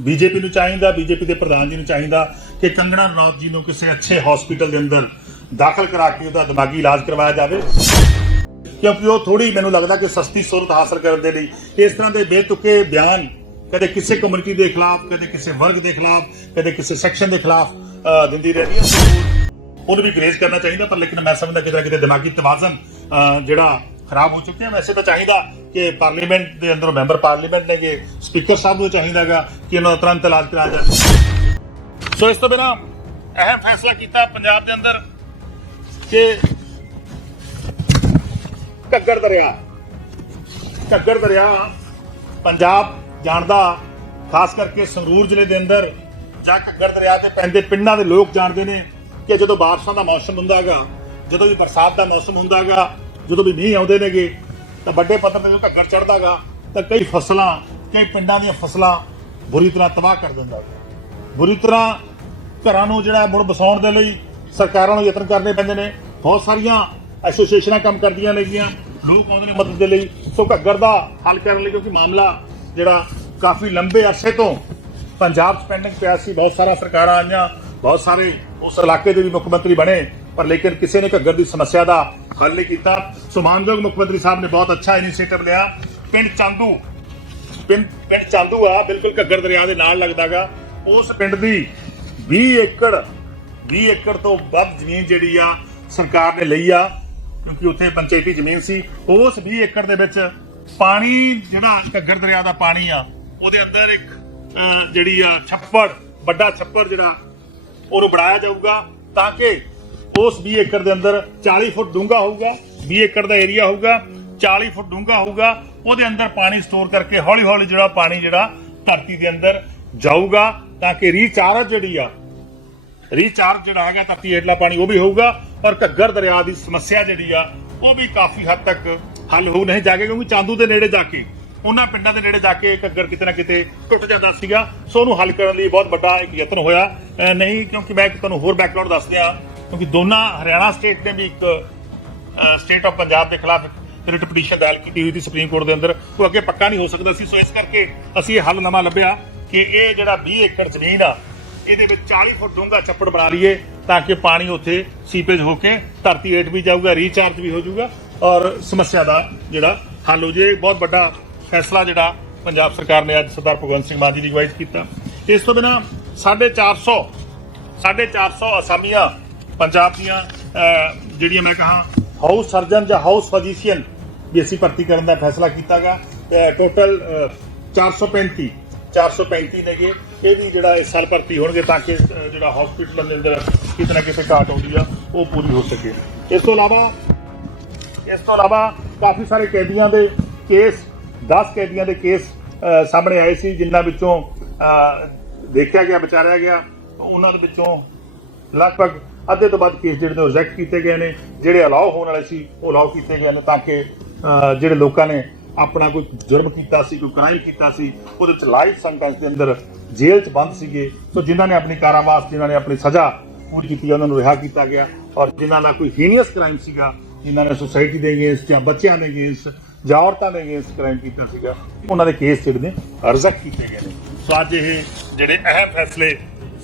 BJP ਨੂੰ ਚਾਹੀਦਾ, BJP ਦੇ ਪ੍ਰਧਾਨ ਜੀ ਨੂੰ ਚਾਹੀਦਾ ਕਿ ਕੰਗਣਾ ਰਣੌਤ ਜੀ ਨੂੰ ਕਿਸੇ ਅੱਛੇ ਹਸਪੀਟਲ ਦੇ ਅੰਦਰ ਦਾਖਲ ਕਰਾ ਕੇ ਉਹਦਾ ਦਿਮਾਗੀ ਇਲਾਜ ਕਰਵਾਇਆ ਜਾਵੇ। ਕਿਉਂਕਿ ਉਹ ਥੋੜੀ ਮੈਨੂੰ ਲੱਗਦਾ ਕਿ ਸਸਤੀ ਸੁਰਤ ਹਾਸਲ ਕਰਨ ਦੇ ਲਈ ਇਸ ਤਰ੍ਹਾਂ ਦੇ ਬੇਤੁਕੇ ਬਿਆਨ ਕਦੇ ਕਿਸੇ ਕਮਿਊਨਿਟੀ ਦੇ ਖਿਲਾਫ, ਕਦੇ ਕਿਸੇ ਵਰਗ ਦੇ ਖਿਲਾਫ, ਕਦੇ ਕਿਸੇ ਸੈਕਸ਼ਨ ਦੇ ਖਿਲਾਫ ਦਿੰਦੀ ਰਹਿੰਦੀ ਹੈ। ਉਹਨੂੰ ਵੀ ਗ੍ਰੇਜ਼ ਕਰਨਾ ਚਾਹੀਦਾ, ਪਰ ਲੇਕਿਨ ਮੈਂ ਸਮਝਦਾ ਕਿਤੇ ਨਾ ਕਿਤੇ ਦਿਮਾਗੀ ਤਵਾਜ਼ਨ ਜਿਹੜਾ ਖਰਾਬ ਹੋ ਚੁੱਕਿਆ, ਵੈਸੇ ਤਾਂ ਚਾਹੀਦਾ ਕਿ ਪਾਰਲੀਮੈਂਟ ਦੇ ਅੰਦਰ ਮੈਂਬਰ ਪਾਰਲੀਮੈਂਟ ਨੇ ਕਿ ਸਪੀਕਰ ਸਾਹਿਬ ਨੂੰ ਚਾਹੀਦਾਗਾ ਕਿ ਉਹਨਾਂ ਦਾ ਤੁਰੰਤ ਇਲਾਜ ਕਰਾਇਆ ਜਾਵੇ। ਸੋ ਇਸ ਤੋਂ ਬਿਨਾਂ ਅਹਿਮ ਫੈਸਲਾ ਕੀਤਾ ਪੰਜਾਬ ਦੇ ਅੰਦਰ ਕਿ ਘੱਗਰ ਦਰਿਆ ਘੱਗਰ ਦਰਿਆ ਪੰਜਾਬ ਜਾਣਦਾ ਖਾਸ ਕਰਕੇ ਸੰਗਰੂਰ ਜ਼ਿਲ੍ਹੇ ਦੇ ਅੰਦਰ ਜਾਂ ਘੱਗਰ ਦਰਿਆ ਤੇ ਪੈਂਦੇ ਪਿੰਡਾਂ ਦੇ ਲੋਕ ਜਾਣਦੇ ਨੇ ਕਿ ਜਦੋਂ ਬਾਰਿਸ਼ਾਂ ਦਾ ਮੌਸਮ ਹੁੰਦਾਗਾ, ਜਦੋਂ ਵੀ ਬਰਸਾਤ ਦਾ ਮੌਸਮ ਹੁੰਦਾਗਾ, ਜਦੋਂ ਵੀ ਮੀਂਹ ਆਉਂਦੇ ਨੇਗੇ ਤਾਂ ਵੱਡੇ ਪੱਧਰ ਤੇ ਜਦੋਂ ਘੱਗਰ ਚੜਦਾਗਾ ਤਾਂ ਕਈ ਫਸਲਾਂ, ਕਈ ਪਿੰਡਾਂ ਦੀਆਂ ਫਸਲਾਂ ਬੁਰੀ ਤਰ੍ਹਾਂ ਤਬਾਹ ਕਰ ਦਿੰਦਾ। ਗਾ। ਬੁਰੀ ਤਰ੍ਹਾਂ ਘਰਾਂ ਨੂੰ ਜਿਹੜਾ ਮੁੜ ਬਸਾਉਣ ਦੇ ਲਈ ਸਰਕਾਰਾਂ ਨੂੰ ਯਤਨ ਕਰਨੇ ਪੈਂਦੇ ਨੇ। ਬਹੁਤ ਸਾਰੀਆਂ ਐਸੋਸੀਏਸ਼ਨਾਂ ਕੰਮ ਕਰਦੀਆਂ ਨੇਗੀਆਂ। ਲੋਕ ਆਉਂਦੇ ਨੇ ਮਦਦ ਦੇ ਲਈ। ਸੋ ਘੱਗਰ ਦਾ ਹੱਲ ਕਰਨ ਲਈ ਕਿਉਂਕਿ ਮਾਮਲਾ ਜਿਹੜਾ ਕਾਫੀ ਲੰਬੇ ਅਰਸੇ ਤੋਂ ਪੰਜਾਬ 'ਚ ਪੈਂਡਿੰਗ ਪਿਆ ਸੀ। ਬਹੁਤ ਸਾਰਾ ਸਰਕਾਰਾਂ ਆਈਆਂ, ਬਹੁਤ ਸਾਰੇ ਉਸ ਇਲਾਕੇ ਦੇ ਵੀ ਮੁੱਖ ਮੰਤਰੀ ਬਣੇ। ਪਰ ਲੇਕਿਨ ਕਿਸੇ ਨੇ ਘੱਗਰ ਦੀ ਸਮੱਸਿਆ ਦਾ ਹੱਲ ਨਹੀਂ ਕੀਤਾ। ਸੋ ਮਾਨਯੋਗ ਮੁੱਖ ਮੰਤਰੀ ਸਾਹਿਬ ਨੇ ਬਹੁਤ ਅੱਛਾ ਇਨੀਸ਼ੀਏਟਿਵ ਲਿਆ। ਪਿੰਡ ਚਾਂਦੂ, ਪਿੰਡ ਪਿੰਡ ਚਾਂਦੂ ਆ, ਬਿਲਕੁਲ ਘੱਗਰ ਦਰਿਆ ਦੇ ਨਾਲ ਲੱਗਦਾਗਾ। ਉਸ ਪਿੰਡ ਦੀ 20 ਏਕੜ 20 ਏਕੜ ਤੋਂ ਵੱਧ ਜ਼ਮੀਨ ਜਿਹੜੀ ਆ ਸਰਕਾਰ ਨੇ ਲਈ ਆ, ਕਿਉਂਕਿ ਉੱਥੇ ਪੰਚਾਇਤੀ ਜ਼ਮੀਨ ਸੀ। ਉਸ 20 ਏਕੜ ਦੇ ਵਿੱਚ ਪਾਣੀ, ਜਿਹੜਾ ਘੱਗਰ ਦਰਿਆ ਦਾ ਪਾਣੀ ਆ, ਉਹਦੇ ਅੰਦਰ ਇੱਕ ਜਿਹੜੀ ਆ ਛੱਪੜ, ਵੱਡਾ ਛੱਪੜ ਜਿਹੜਾ, ਉਹਨੂੰ ਬਣਾਇਆ ਜਾਊਗਾ ਤਾਂ ਕਿ ਉਸ 20 ਏਕੜ ਦੇ ਅੰਦਰ 40 ਫੁੱਟ ਡੂੰਘਾ ਹੋਊਗਾ 20 ਏਕੜ ਦਾ ਏਰੀਆ ਹੋਊਗਾ 40 ਫੁੱਟ ਡੂੰਘਾ ਹੋਊਗਾ, ਉਹਦੇ ਅੰਦਰ ਪਾਣੀ ਸਟੋਰ ਕਰਕੇ ਹੌਲੀ ਹੌਲੀ ਜਿਹੜਾ ਪਾਣੀ ਜਿਹੜਾ ਧਰਤੀ ਦੇ ਅੰਦਰ ਜਾਊਗਾ, ਤਾਂ ਕਿ ਰੀਚਾਰਜ ਜਿਹੜੀ ਆ ਰੀਚਾਰਜ ਜਿਹੜਾ ਹੈਗਾ ਧਰਤੀ ਹੇਠਲਾ ਪਾਣੀ ਉਹ ਵੀ ਹੋਊਗਾ ਔਰ ਘੱਗਰ ਦਰਿਆ ਦੀ ਸਮੱਸਿਆ ਜਿਹੜੀ ਆ, ਉਹ ਵੀ ਕਾਫੀ ਹੱਦ ਤੱਕ ਹੱਲ ਹੋ ਨਹੀਂ ਜਾਗੇ ਕਿਉਂਕਿ ਚਾਂਦੂ ਦੇ ਨੇੜੇ ਜਾ ਕੇ, ਉਹਨਾਂ ਪਿੰਡਾਂ ਦੇ ਨੇੜੇ ਜਾ ਕੇ ਘੱਗਰ ਕਿਤੇ ਨਾ ਕਿਤੇ ਟੁੱਟ ਜਾਂਦਾ ਸੀਗਾ, ਸੋ ਉਹਨੂੰ ਹੱਲ ਕਰਨ ਲਈ ਬਹੁਤ ਵੱਡਾ ਇੱਕ ਯਤਨ ਹੋਇਆ। ਨਹੀਂ, ਕਿਉਂਕਿ ਮੈਂ ਇੱਕ ਤੁਹਾਨੂੰ ਹੋਰ ਬੈਕਗ੍ਰਾਉਂਡ ਦੱਸ ਦਿਆਂ। ਕਿਉਂਕਿ ਦੋਨਾਂ ਹਰਿਆਣਾ ਸਟੇਟ ਨੇ ਵੀ ਇੱਕ ਸਟੇਟ ਆਫ ਪੰਜਾਬ ਦੇ ਖਿਲਾਫ ਰਿਟ ਪਟੀਸ਼ਨ ਦਾਇਰ ਕੀਤੀ ਹੋਈ ਸੀ ਸੁਪਰੀਮ ਕੋਰਟ ਦੇ ਅੰਦਰ। ਉਹ ਅੱਗੇ ਪੱਕਾ ਨਹੀਂ ਹੋ ਸਕਦਾ ਸੀ। ਸੋ ਇਸ ਕਰਕੇ ਅਸੀਂ ਇਹ ਹੱਲ ਨਵਾਂ ਲੱਭਿਆ ਕਿ ਇਹ ਜਿਹੜਾ 20 ਏਕੜ ਜ਼ਮੀਨ ਆ, ਇਹਦੇ ਵਿੱਚ 40 ਫੁੱਟ ਡੂੰਘਾ ਛੱਪੜ ਬਣਾ ਲਈਏ ਤਾਂ ਕਿ ਪਾਣੀ ਉੱਥੇ ਸੀਪੇਜ ਹੋ ਕੇ ਧਰਤੀ ਹੇਠ ਵੀ ਜਾਊਗਾ ਰੀਚਾਰਜ ਵੀ ਹੋ ਜਾਊਗਾ ਔਰ ਸਮੱਸਿਆ ਦਾ ਜਿਹੜਾ ਹੱਲ ਹੋ ਜੇ ਬਹੁਤ ਵੱਡਾ ਫੈਸਲਾ ਜਿਹੜਾ ਪੰਜਾਬ ਸਰਕਾਰ ਨੇ ਅੱਜ ਸਰਦਾਰ ਭਗਵੰਤ ਸਿੰਘ ਮਾਨ ਜੀ ਦੀ ਅਗਵਾਈ ਕੀਤਾ। ਇਸ ਤੋਂ ਬਿਨਾ 450 450 ਅਸਾਮੀਆਂ ਪੰਜਾਬ ਦੀਆਂ ਜਿਹੜੀਆਂ ਮੈਂ ਕਹਾ ਹਾਊਸ ਸਰਜਨ ਜਾਂ ਹਾਊਸ ਫਿਜ਼ੀਸ਼ੀਅਨ ਵੀ ਅਸੀਂ ਭਰਤੀ ਕਰਨ ਦਾ ਫੈਸਲਾ ਕੀਤਾਗਾ। ਟੋਟਲ 435 435 ਨੇਗੇ। ਇਹ ਵੀ ਜਿਹੜਾ ਇਸ ਸਾਲ ਭਰਤੀ ਹੋਣਗੇ ਤਾਂ ਕਿ ਜਿਹੜਾ ਹਸਪੀਟਲ ਦੇ ਅੰਦਰ ਕਿਤੇ ਨਾ ਕਿਤੇ ਘਾਟ ਆਉਂਦੀ ਆ, ਉਹ ਪੂਰੀ ਹੋ ਸਕੇ। ਇਸ ਤੋਂ ਇਲਾਵਾ, ਇਸ ਤੋਂ ਇਲਾਵਾ ਕਾਫੀ ਸਾਰੇ ਕੈਦੀਆਂ ਦੇ ਕੇਸ 10 ਕੈਦੀਆਂ ਦੇ ਕੇਸ ਸਾਹਮਣੇ ਆਏ ਸੀ, ਜਿਨ੍ਹਾਂ ਵਿੱਚੋਂ ਦੇਖਿਆ ਗਿਆ, ਵਿਚਾਰਿਆ ਗਿਆ। ਉਹਨਾਂ ਦੇ ਵਿੱਚੋਂ ਲਗਭਗ ਅੱਧੇ ਤੋਂ ਵੱਧ ਕੇਸ ਜਿਹੜੇ ਨੇ ਰਿਜੈਕਟ ਕੀਤੇ ਗਏ ਨੇ, ਜਿਹੜੇ ਅਲਾਉ ਹੋਣ ਵਾਲੇ ਸੀ, ਉਹ ਅਲਾਉ ਕੀਤੇ ਗਏ ਨੇ ਤਾਂ ਕਿ ਜਿਹੜੇ ਲੋਕਾਂ ਨੇ ਆਪਣਾ ਕੋਈ ਜੁਰਮ ਕੀਤਾ ਸੀ, ਕੋਈ ਕ੍ਰਾਈਮ ਕੀਤਾ ਸੀ, ਉਹਦੇ ਵਿੱਚ ਲਾਈਫ ਸੈਂਟੈਂਸ ਦੇ ਅੰਦਰ ਜੇਲ੍ਹ 'ਚ ਬੰਦ ਸੀਗੇ। ਸੋ ਜਿਨ੍ਹਾਂ ਨੇ ਆਪਣੀ ਕਾਰਾਵਾਸ, ਜਿਨ੍ਹਾਂ ਨੇ ਆਪਣੀ ਸਜ਼ਾ ਪੂਰੀ ਕੀਤੀ ਉਹਨਾਂ ਨੂੰ ਰਿਹਾ ਕੀਤਾ ਗਿਆ। ਔਰ ਜਿਨ੍ਹਾਂ ਦਾ ਕੋਈ ਹੀਨੀਅਸ ਕ੍ਰਾਈਮ ਸੀਗਾ, ਜਿਨ੍ਹਾਂ ਨੇ ਸੁਸਾਇਟੀ ਦੇ ਅਗੇਂਸਟ ਜਾਂ ਬੱਚਿਆਂ ਦੇ ਅਗੇਂਸਟ ਜਾਂ ਔਰਤਾਂ ਦੇ ਅਗੇਂਸਟ ਕ੍ਰਾਈਮ ਕੀਤਾ ਸੀਗਾ, ਉਹਨਾਂ ਦੇ ਕੇਸ ਜਿਹੜੇ ਨੇ ਰਿਜੈਕਟ ਕੀਤੇ ਗਏ ਨੇ। ਸੋ ਅੱਜ ਇਹ ਜਿਹੜੇ ਅਹਿਮ ਫੈਸਲੇ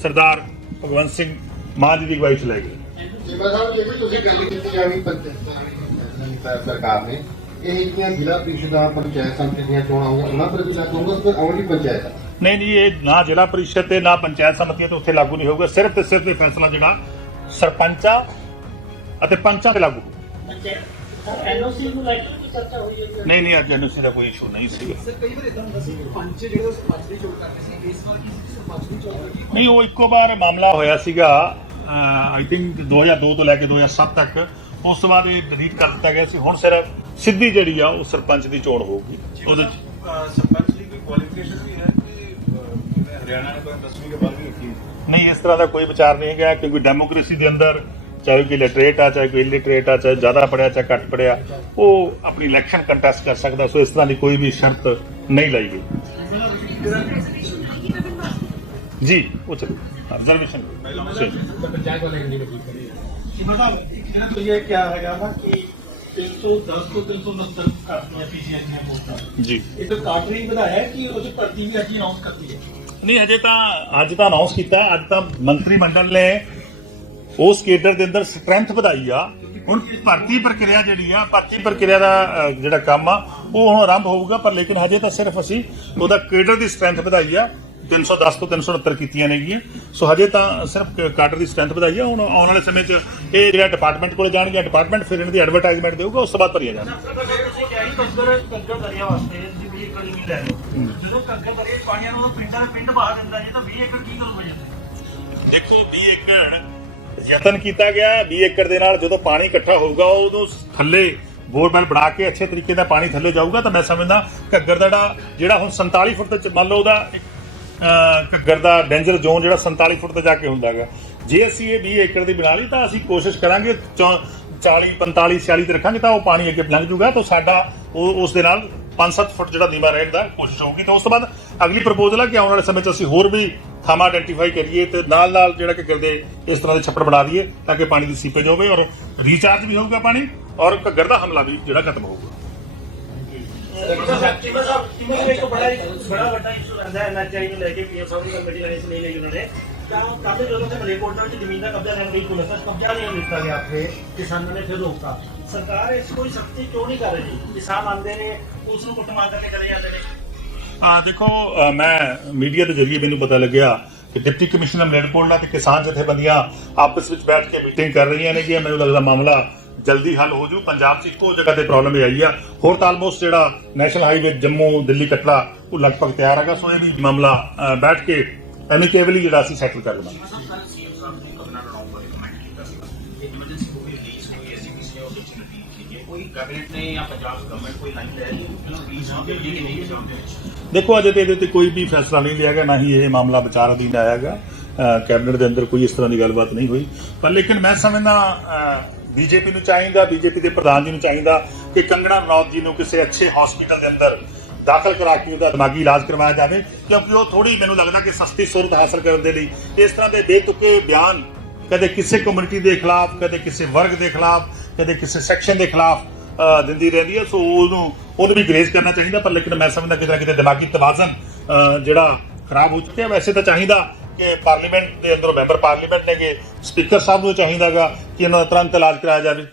ਸਰਦਾਰ ਭਗਵੰਤ ਸਿੰਘ ਜੀ ਦੀ ਅਗਵਾਈ 'ਚ ਲੈ ਗਏ। ਜਿਵੇਂ ਸਾਹਿਬ ਜੀ ਵੀ ਤੁਸੀਂ ਗੱਲ ਕੀਤੀ ਆ ਵੀ ਪੰਚਾਇਤ ਸਰਕਾਰ ਨੇ ਇਹ ਜਿਹੜੀਆਂ ਜ਼ਿਲ੍ਹਾ ਪ੍ਰੀਸ਼ਦਾਂ ਪੰਚਾਇਤ ਸਮਿਤੀ ਦੀਆਂ ਚੋਣਾਂ ਹੋਈਆਂ ਉਹਨਾਂ ਪਰ ਵੀ ਲਾਗੂ ਹੋਊਗਾ ਤੇ ਆਉਣੀ ਪੰਚਾਇਤ ਆ। ਨਹੀਂ ਨਹੀਂ ਇਹ ਨਾ ਜ਼ਿਲ੍ਹਾ ਪਰਿਸ਼ਦ ਤੇ ਨਾ ਪੰਚਾਇਤ ਸਮਤੀਆਂ ਤੇ ਉੱਥੇ ਲਾਗੂ ਨਹੀਂ ਹੋਊਗਾ। ਸਿਰਫ ਤੇ ਸਿਰਫ ਇਹ ਫੈਸਲਾ ਜਿਹੜਾ ਸਰਪੰਚਾਂ ਅਤੇ ਪੰਚਾਂ ਤੇ ਲਾਗੂ ਹੋਊਗਾ। ਐਨਓਸੀ ਨੂੰ ਲੈ ਕੇ ਕੋਈ ਚਰਚਾ ਹੋਈ ਹੈ। ਜੀ? ਨਹੀਂ ਨਹੀਂ ਅੱਜ ਐਨਓਸੀ ਦਾ ਕੋਈ ਇਸ਼ੂ ਨਹੀਂ ਸੀਗਾ। ਸਰ ਕਈ ਵਾਰ ਇਦਾਂ ਹੁੰਦਾ ਸੀ ਕਿ ਪੰਚ ਜਿਹੜੇ ਉਹ ਸਰਪੰਚ ਦੀ ਚੋਣ ਕਰਦੇ ਸੀ ਇਸ ਵਾਰ ਕਿਸੇ ਸਰਪੰਚ ਦੀ ਚੋਣ ਹੋਈ? ਨਹੀਂ ਉਹ ਇੱਕੋ ਵਾਰ ਮਾਮਲਾ ਹੋਇਆ ਸੀਗਾ ਆਈ ਥਿੰਕ 2002 ਤੋਂ ਲੈ ਕੇ 2007 ਤੱਕ ਉਸ ਤੋਂ ਬਾਅਦ ਇਹ ਡਿਲੀਟ ਕਰ ਦਿੱਤਾ ਗਿਆ ਸੀ। ਹੁਣ ਸਿਰਫ ਸਿੱਧੀ ਜਿਹੜੀ ਆ ਉਹ ਸਰਪੰਚ ਦੀ ਚੋਣ ਹੋਊਗੀ। ਉਹਦੇ ਚ ਸਰਪੰਚ ਲਈ ਕੋਈ ਕੁਆਲੀਫਿਕੇਸ਼ਨ ਵੀ ਹੈ ਕਿ ਹਰਿਆਣਾ ਨੇ ਕੋਈ 10ਵੀਂ ਦੇ ਬਾਅਦ ਵੀ ਕੀਤੀ ਨਹੀਂ ਇਸ ਤਰ੍ਹਾਂ ਦਾ ਕੋਈ ਵਿਚਾਰ ਨਹੀਂ ਹੈਗਾ ਕਿਉਂਕਿ ਡੈਮੋਕ੍ਰੇਸੀ ਦੇ ਅੰਦਰ ਚਾਹੇ ਕੋਈ ਲਿਟਰੇਟ ਆ ਚਾਹੇ ਕੋਈ ਇਲਿਟਰੇਟ ਆ ਚਾਹੇ ਜ਼ਿਆਦਾ ਪੜਿਆ ਚਾਹੇ ਘੱਟ ਪੜਿਆ ਉਹ ਆਪਣੀ ਇਲੈਕਸ਼ਨ ਕੰਟੈਸਟ ਕਰ ਸਕਦਾ ਸੋ ਇਸ ਤਰ੍ਹਾਂ ਦੀ ਕੋਈ ਵੀ ਸ਼ਰਤ ਨਹੀਂ ਲਾਈ ਗਈ। ਜੀ ਉਹ ਚਲੋ। ਆਬਜ਼ਰਵੇਸ਼ਨ ਮਤਲਬ ਜਿਹੜਾ ਤੁਸੀਂ ਇਹ ਕਿਹਾ ਹੈਗਾ ਨਾ ਕਿ 310 ਤੋਂ 369 ਕਰਦੀਆਂ ਪੀਜੀਆਈ ਦੀਆਂ ਵੋਟਾਂ ਜੀ। ਇਹ ਤਾਂ ਕਾਟਰਿੰਗ ਵਧਾਇਆ ਹੈ ਕਿ ਉਹ ਚ ਭਰਤੀ ਵੀ ਅੱਜ ਅਨਾਉਂਸ ਕਰਤੀ ਹੈ ਨਹੀਂ ਹਜੇ ਤਾਂ ਅੱਜ ਤਾਂ ਅਨਾਉਂਸ ਕੀਤਾ ਅੱਜ ਤਾਂ ਮੰਤਰੀ ਮੰਡਲ ਨੇ ਉਸ ਕੇਡਰ ਦੇ ਅੰਦਰ ਸਟਰੈਂਥ ਵਧਾਈ ਆ। ਹੁਣ ਭਰਤੀ ਪ੍ਰਕਿਰਿਆ ਜਿਹੜੀ ਆ ਭਰਤੀ ਪ੍ਰਕਿਰਿਆ ਦਾ ਜਿਹੜਾ ਕੰਮ ਆ ਉਹ ਹੁਣ ਆਰੰਭ ਹੋਊਗਾ ਪਰ ਲੇਕਿਨ ਹਜੇ ਤਾਂ ਸਿਰਫ ਅਸੀਂ ਉਹਦਾ ਕੇਡਰ ਦੀ ਸਟਰੈਂਥ ਵਧਾਈ ਆ। 310 ਤੋਂ 369 ਕੀਤੀਆਂ ਨੇਗੀਆਂ ਸੋ ਹਜੇ ਤਾਂ ਸਿਰਫ ਕਾਡਰ ਦੀ ਸਟਰੈਂਥ ਵਧਾਈ ਆ। ਹੁਣ ਆਉਣ ਵਾਲੇ ਸਮੇਂ 'ਚ ਇਹ ਜਿਹੜਾ ਡਿਪਾਰਟਮੈਂਟ ਕੋਲੇ ਜਾਣਗੇ ਡਿਪਾਰਟਮੈਂਟ ਫਿਰ ਇਹਨਾਂ ਦੀ ਐਡਵਰਟਾਈਜ਼ਮੈਂਟ ਦੇਊਗਾ ਉਸ ਤੋਂ ਬਾਅਦ ਭਰੀਆ ਜਾਣਾ ਤੁਸੀਂ ਕਿਹਾ ਸੀ ਕੱਗਰ ਕੱਗਰ ਦਰਿਆ ਵਾਸਤੇ ਜੀ 20 ਏਕੜ ਜ਼ਮੀਨ ਲੈ ਲਓ। ਜਦੋਂ ਕੱਗਰ ਦਰਿਆ 'ਚ ਪਾਣੀ ਆਉਂਦਾ ਪਿੰਡਾਂ ਦੇ ਪਿੰਡ ਬਹਾ ਦਿੰਦਾ ਜੀ ਤਾਂ 20 ਏਕੜ ਕੀ ਕਰੂਗਾ ਜੀ? ਦੇਖੋ 20 ਏਕੜ ਯਤਨ ਕੀਤਾ ਗਿਆ 20 ਏਕੜ ਦੇ ਨਾਲ ਜਦੋਂ ਪਾਣੀ ਇਕੱਠਾ ਹੋਊਗਾ ਉਦੋਂ ਥੱਲੇ ਬੋਰਵੈਲ ਬਣਾ ਕੇ ਅੱਛੇ ਤਰੀਕੇ ਦਾ ਪਾਣੀ ਥੱਲੇ ਜਾਊਗਾ ਤਾਂ ਮੈਂ ਸਮਝਦਾ ਘੱਗਰ ਦਾ ਜਿਹੜਾ ਹੁਣ 47 ਫੁੱਟ ਤੇ ਚ- ਮੰਨ ਲਓ ਉਹਦਾ ਘੱਗਰ ਦਾ ਡੇਂਜਰ ਜ਼ੋਨ ਜਿਹੜਾ 47 ਫੁੱਟ ਤੇ ਜਾ ਕੇ ਹੁੰਦਾ ਹੈਗਾ। ਜੇ ਅਸੀਂ ਇਹ 20 ਏਕੜ ਦੀ ਬਣਾ ਲਈ, ਤਾਂ ਅਸੀਂ ਕੋਸ਼ਿਸ਼ ਕਰਾਂਗੇ, ਚੌ- 40 45 46 ਤੇ ਰੱਖਾਂਗੇ, ਤਾਂ ਉਹ ਪਾਣੀ ਅੱਗੇ ਲੰਘ ਜੂਗਾ, ਤਾਂ ਸਾਡਾ ਉਹ, ਉਸ ਦੇ ਨਾਲ 5-7 ਫੁੱਟ ਜਿਹੜਾ ਨੀਵਾ ਰਹਿਣ ਦਾ ਕੋਸ਼ਿਸ਼ ਹੋਊਗੀ। ਤਾਂ ਉਸ ਤੋਂ ਬਾਅਦ ਅਗਲੀ ਪ੍ਰਪੋਜ਼ਲ ਆ ਕਿ ਆਉਣ ਵਾਲੇ ਸਮੇਂ 'ਚ ਅਸੀਂ ਹੋਰ ਵੀ ਥਾਵਾਂ ਆਇਡੈਂਟੀਫਾਈ ਕਰੀਏ ਤੇ ਨਾਲ ਨਾਲ ਜਿਹੜਾ ਕਿ ਗਿਰਦੇ ਇਸ ਤਰ੍ਹਾਂ ਦੇ ਛੱਪੜ ਬਣਾ ਦਈਏ ਤਾਂ ਕਿ ਪਾਣੀ ਦੀ ਸੀਪੇਜ ਹੋਵੇ ਔਰ ਰੀਚਾਰਜ ਵੀ ਹੋਊਗਾ ਪਾਣੀ ਔਰ ਘੱਗਰ ਦਾ ਹਮਲਾ ਵੀ ਜਿਹੜਾ ਖਤਮ ਹੋਊਗਾ। ਟਿਮਰ ਇੱਕ ਬੜਾ ਬੜਾ ਵੱਡਾ ਇਸ਼ੂ ਰਹਿੰਦਾ ਹੈ ਐਨਐਚਆਈ ਨੂੰ ਲੈ ਕੇ ਪੀਐਮ ਸਾਹਿਬ ਦੀ ਕਮੇਟੀ ਲਾਈਨ ਨਹੀਂ ਲਈ ਉਹਨਾਂ ਨੇ। ਤਾਂ ਕਾਫੀ ਲੋਕਾਂ ਨੇ ਮਲੇਕੋਟਾ ਵਿੱਚ ਜ਼ਮੀਨ ਦਾ ਕਬਜ਼ਾ ਲੈਣ ਦੀ ਕੋਸ਼ਿਸ਼ ਕੀਤੀ, ਕਬਜ਼ਾ ਨਹੀਂ ਲਿੱਤਾ ਗਿਆ ਉੱਥੇ ਕਿਸਾਨਾਂ ਨੇ ਫਿਰ ਰੋਕਤਾ। ਸਰਕਾਰ ਇਸ ਕੋਈ ਸਖਤੀ ਕਿਉਂ ਨਹੀਂ ਕਰ ਰਹੀ? ਕਿਸਾਨ ਆਉਂਦੇ ਨੇ, ਉਸ ਨੂੰ ਕੁੱਟਮਾਰ ਕਰਕੇ ਚਲੇ ਜਾਂਦੇ ਨੇ। ਆ ਦੇਖੋ ਮੈਂ ਮੀਡੀਆ ਦੇ ਜ਼ਰੀਏ ਮੈਨੂੰ ਪਤਾ ਲੱਗਿਆ ਕਿ ਡਿਪਟੀ ਕਮਿਸ਼ਨਰ ਮਲੇਰਕੋਟਲਾ ਤੇ ਕਿਸਾਨ ਜਥੇਬੰਦੀਆਂ ਆਪਸ ਵਿੱਚ ਬੈਠ ਕੇ ਮੀਟਿੰਗ ਕਰ ਰਹੀਆਂ ਨੇ, ਕਿ ਮੈਨੂੰ ਲੱਗਦਾ ਮਾਮਲਾ ਜਲਦੀ ਹੱਲ ਹੋ ਜੂ। ਪੰਜਾਬ 'ਚ ਇੱਕੋ ਜਗ੍ਹਾ ਤੇ ਪ੍ਰੋਬਲਮ ਇਹ ਆਈ ਆ। ਹੋਰ ਤਾਂ ਆਲਮੋਸਟ ਜਿਹੜਾ ਨੈਸ਼ਨਲ ਹਾਈਵੇ ਜੰਮੂ ਦਿੱਲੀ ਕਟੜਾ, ਉਹ ਲਗਭਗ ਤਿਆਰ ਹੈਗਾ। ਸੋ ਇਹ ਵੀ ਮਾਮਲਾ ਬੈਠ ਕੇ ਐਮਿਕੇਬਲੀ ਜਿਹੜਾ ਅਸੀਂ ਸੈਟਲ ਕਰ ਲਵਾਂਗੇ। ਦੇਖੋ, ਅਜੇ ਤੇ ਇਹਦੇ ਤੇ ਕੋਈ ਵੀ ਫੈਸਲਾ ਨਹੀਂ ਲਿਆ ਗਿਆ। ਨਾ ਹੀ ਇਹ ਮਾਮਲਾ ਵਿਚਾਰ ਅਧੀਨ ਆਇਆ ਹੈਗਾ। ਕੈਬਨਿਟ ਦੇ ਅੰਦਰ ਕੋਈ ਇਸ ਤਰ੍ਹਾਂ ਦੀ ਗੱਲਬਾਤ ਨਹੀਂ ਹੋਈ। ਪਰ ਲੇਕਿਨ ਮੈਂ ਸਮਝਦਾ ਬੀਜੇਪੀ ਨੂੰ ਚਾਹੀਦਾ, ਬੀਜੇਪੀ ਦੇ ਪ੍ਰਧਾਨ ਜੀ ਨੂੰ ਚਾਹੀਦਾ ਕਿ ਕੰਗਣਾ ਰਣੌਤ ਜੀ ਨੂੰ ਕਿਸੇ ਅੱਛੇ ਹਸਪੀਟਲ ਦੇ ਅੰਦਰ ਦਾਖਲ ਕਰਾ ਕੇ ਉਹਦਾ ਦਿਮਾਗੀ ਇਲਾਜ ਕਰਵਾਇਆ ਜਾਵੇ, ਕਿਉਂਕਿ ਉਹ ਥੋੜੀ ਮੈਨੂੰ ਲੱਗਦਾ ਕਿ ਸਸਤੀ ਸਹੂਲਤ ਹਾਸਲ ਕਰਨ ਦੇ ਲਈ ਇਸ ਤਰ੍ਹਾਂ ਦੇ ਬੇਤੁਕੇ ਬਿਆਨ ਕਦੇ ਕਿਸੇ ਕਮਿਊਨਿਟੀ ਦੇ ਖਿਲਾਫ, ਕਦੇ ਕਿਸੇ ਵਰਗ ਦੇ ਖਿਲਾਫ, ਕਦੇ ਕਿਸੇ ਸੈਕਸ਼ਨ ਦੇ ਖਿਲਾਫ ਦਿੰਦੀ ਰਹਿੰਦੀ ਹੈ। ਸੋ ਉਹਨੂੰ ਉਹਨੂੰ ਵੀ ਗ੍ਰੇਜ਼ ਕਰਨਾ ਚਾਹੀਦਾ, ਪਰ ਲੇਕਿਨ ਮੈਂ ਸਮਝਦਾ ਕਿਤੇ ਨਾ ਕਿਤੇ ਦਿਮਾਗੀ ਤਵਾਜ਼ਨ ਜਿਹੜਾ ਖਰਾਬ ਹੋ ਚੁੱਕਿਆ, ਵੈਸੇ ਤਾਂ ਚਾਹੀਦਾ ਕਿ ਪਾਰਲੀਮੈਂਟ ਦੇ ਅੰਦਰੋਂ ਮੈਂਬਰ ਪਾਰਲੀਮੈਂਟ ਨੇਗੇ ਸਪੀਕਰ ਸਾਹਿਬ ਨੂੰ ਚਾਹੀਦਾਗਾ ਕਿ ਇਹਨਾਂ ਦਾ ਤੁਰੰਤ ਇਲਾਜ ਕਰਾਇਆ ਜਾਵੇ